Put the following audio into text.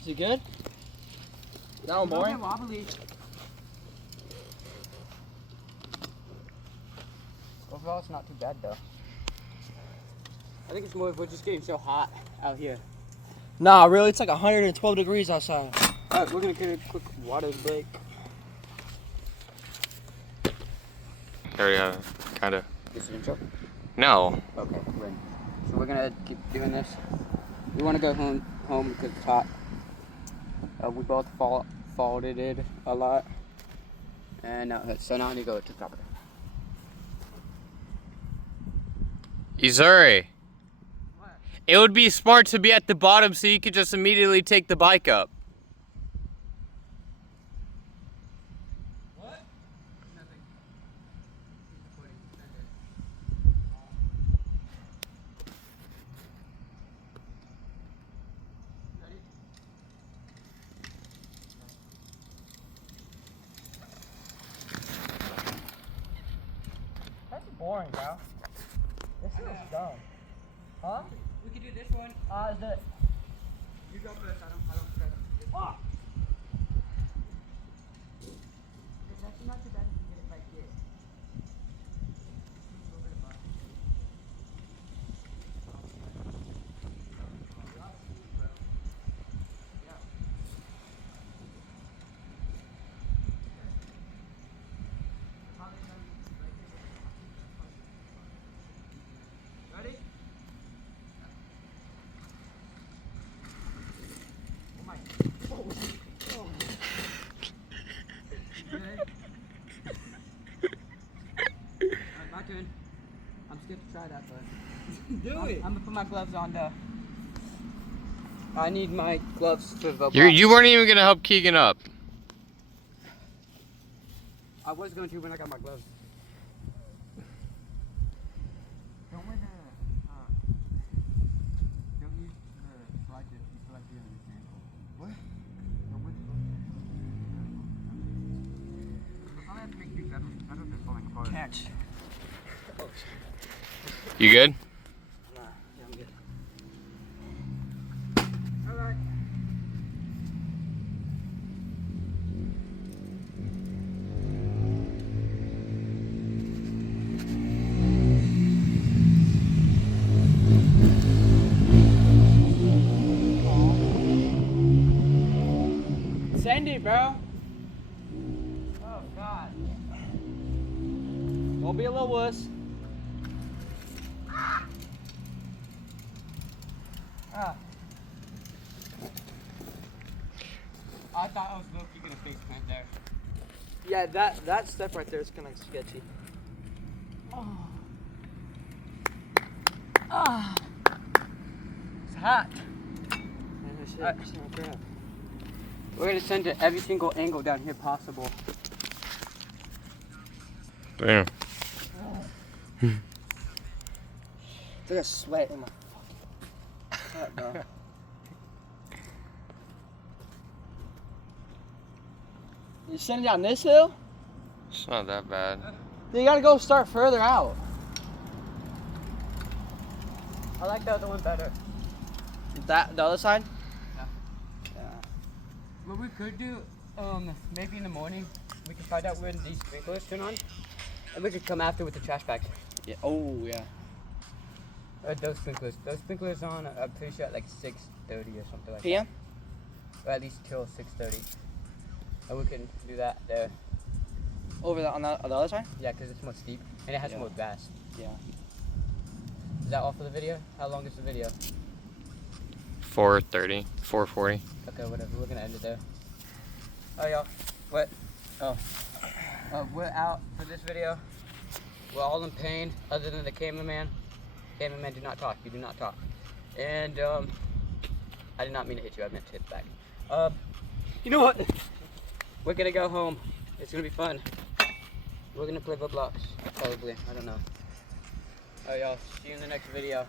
Is he good? That one boring? Wobbly. Overall, it's not too bad though. I think it's more if we're just getting so hot out here. Nah, really, it's like 112 degrees outside. Alright, we're gonna get a quick water break. There we go, kinda. Is it intro? No. Okay, great. So we're gonna keep doing this. We wanna go home because it's hot. We both faulted it a lot. And so now I need to go to the top of it. Izuri. What? It would be smart to be at the bottom so you could just immediately take the bike up. What? Nothing. Ready? That's boring, bro. This is dumb. Huh? We can do this one. Is it? You go first. I don't care. Fuck! It's actually not too bad if you get it right here. Ready? Oh my. Oh. My turn. I'm scared to try that, but Do it! I'm gonna put my gloves on though. I need my gloves for the You weren't even gonna help Keegan up. I was going to when I got my gloves. Don't wear the don't use the slide dip. You feel like you're in the ankle. What? Don't wear the slide. I have to make things better. I don't know if they're falling apart. Catch. You good? Nah, yeah, I'm good. Alright. Send it, bro. Oh god. Don't be a little wuss. Ah. I thought I was low-key gonna face plant there. Yeah, that step right there is kind of sketchy. It's hot. Man, this shit, it's not crap. We're gonna send it every single angle down here possible. Damn. It's like a sweat in my fucking butt, bro. You send it down this hill? It's not that bad. You gotta go start further out. I like the other one better. The other side? Yeah. What we could do, maybe in the morning, we can find out when these sprinklers turn on, and we could come after with the trash bags. Yeah. Oh, yeah. Those sprinklers. Those sprinklers on, I'm pretty sure at like 6:30 or something like PM? that. Or at least till 6:30. And we can do that there. Over on the other side? Yeah, because it's more steep, and it has Yeah. more grass. Yeah. Is that all for the video? How long is the video? 4:30, 4:40. Okay, whatever. We're gonna end it there. Oh, y'all. What? Oh. We're out for this video. We're all in pain, other than the cameraman. Cameraman, do not talk. You do not talk. And I did not mean to hit you. I meant to hit back. You know what? We're gonna go home. It's gonna be fun. We're gonna play Roblox, probably. I don't know. Oh, y'all. See you in the next video.